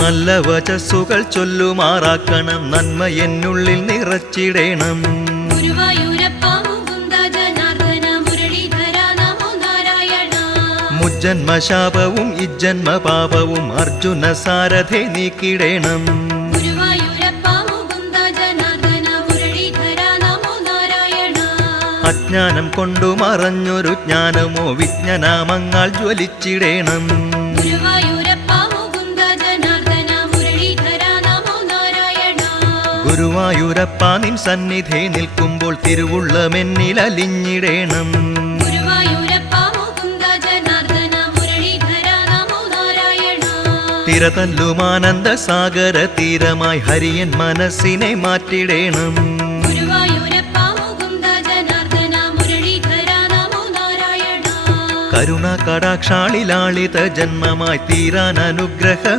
നല്ല വചസ്സുകൾ ചൊല്ലുമാറാക്കണം, നന്മ എന്നുള്ളിൽ നിറച്ചിടേണം. മുജ്ജന്മശാപവും ഇജ്ജന്മ പാപവും അർജുന സാരഥെ നീക്കിടേണം. അജ്ഞാനം കൊണ്ടു മറഞ്ഞൊരു ജ്ഞാനമോ വിജ്ഞാനാമങ്ങൾ ജ്വലിച്ചിടേണം. ഗുരുവായൂരപ്പ നിൻ സന്നിധി നിൽക്കുമ്പോൾ തിരുവുള്ളമെന്നിൽ അലിഞ്ഞിടേണം. തിരതല്ലുമാനന്ദ സാഗര തീരമായി ഹരിയൻ മനസ്സിനെ മാറ്റിടേണം. കരുണ കടാക്ഷാളിലാളിത ജന്മമായി തീരാൻ അനുഗ്രഹ